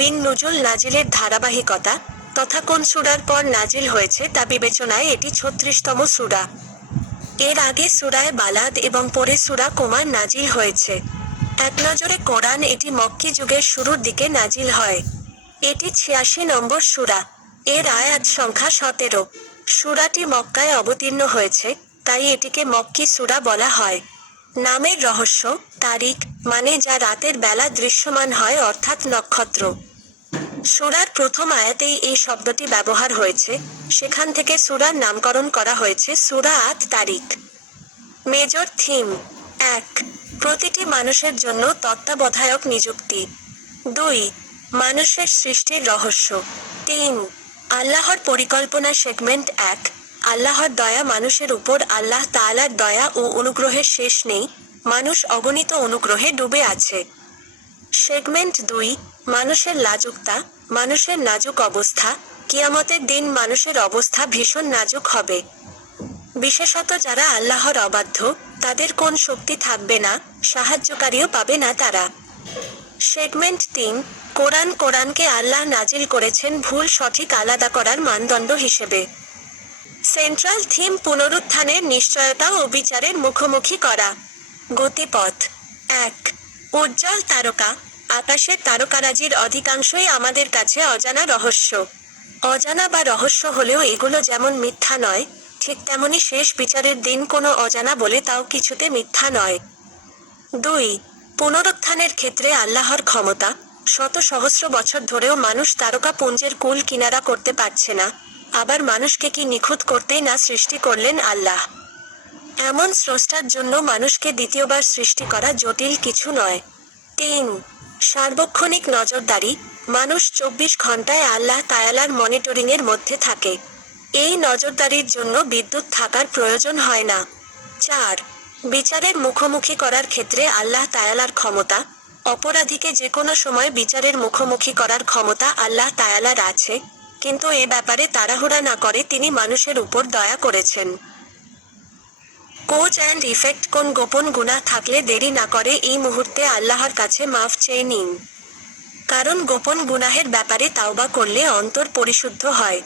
বিন নুজুল নাজিলের ধারাবাহিকতা তথা কোন সূরার পর নাজিল হয়েছে তা বিবেচনায় এটি ৩৬তম সূরা। এর আগে সূরায়ে বালাদ এবং পরে সূরা কুমার নাজিল হয়েছে। এক নজরে কোরআন এটি মক্কি যুগের শুরুর দিকে নাজিল হয়। এটি ৮৬ নম্বর সূরা। এর আয়াত সংখ্যা ১৭। সূরাটি মক্কায় অবতীর্ণ হয়েছে, তাই এটিকে মক্কি সূরা বলা হয়। নামের রহস্য, তারিক, মানে যা রাতের বেলা দৃশ্যমান হয় অর্থাৎ নক্ষত্র। সূরার প্রথম আয়াতেই এই শব্দটি ব্যবহার হয়েছে, সেখান থেকে সূরার নামকরণ করা হয়েছে সূরা আত তারিক। Major theme: ১. প্রতিটি মানুষের জন্য তত্ত্বাবধায়ক নিযুক্তি। ২. মানুষের সৃষ্টির রহস্য। ৩. আল্লাহর পরিকল্পনা। সেগমেন্ট ১. আল্লাহর দয়া। মানুষের উপর আল্লাহ তাআলার দয়া ও অনুগ্রহের শেষ নেই, মানুষ অগণিত অনুগ্রহে ডুবে আছে। সেগমেন্ট ২. মানুষের লাজুকতা। মানুষের নাজুক অবস্থা। কিয়ামতের দিন মানুষের অবস্থা ভীষণ নাজুক হবে। বিশেষত যারা আল্লাহর অবাধ্য, তাদের কোন শক্তি থাকবে না, সাহায্যকারীও পাবে না তারা। সেগমেন্ট ৩. কোরআন। কোরআনকে আল্লাহ নাজিল করেছেন ভুল সঠিক আলাদা করার মানদণ্ড হিসেবে। সেন্ট্রাল থিম: পুনরুত্থানের নিশ্চয়তা ও বিচারের মুখোমুখি করা। গতিপথ: ১. উজ্জ্বল তারকা। আকাশের তারকারাজির অধিকাংশই আমাদের কাছে অজানা রহস্য। অজানা বা রহস্য হলেও এগুলো যেমন মিথ্যা নয়, ঠিক তেমনি শেষ বিচারের দিন কোনো অজানা বলে তাও কিছুতে মিথ্যা নয়। ২. পুনরুত্থানের ক্ষেত্রে আল্লাহর ক্ষমতা। শত সহস্র বছর ধরেও মানুষ তারকা পুঞ্জের কুল কিনারা করতে পারছে না, আবার মানুষকে কি নিখুঁত করতেই না সৃষ্টি করলেন আল্লাহ। এমন স্রষ্টার জন্য মানুষকে দ্বিতীয়বার সৃষ্টি করা জটিল কিছু নয়। ৩. সার্বক্ষণিক নজরদারি। মানুষ ২৪ ঘণ্টায় আল্লাহ তাআলার মনিটরিংয়ের মধ্যে থাকে। এই নজরদারির জন্য বিদ্যুৎ থাকার প্রয়োজন হয় না। ৪. বিচারের মুখোমুখি করার ক্ষেত্রে আল্লাহ তাআলার ক্ষমতা। অপরাধীকে যে কোনো সময় বিচারের মুখোমুখি করার ক্ষমতা আল্লাহ তাআলার আছে, কিন্তু এ ব্যাপারে তাড়াহুড়া না করে তিনি মানুষের উপর দয়া করেছেন। কোজ অ্যান্ড ইফেক্ট: কোন গোপন গুনাহ থাকলে দেরি না করে এই মুহূর্তে আল্লাহর কাছে মাফ চেয়ে নিন। কারণ গোপন গুনাহের ব্যাপারে তাওবা করলে অন্তর পরিশুদ্ধ হয়।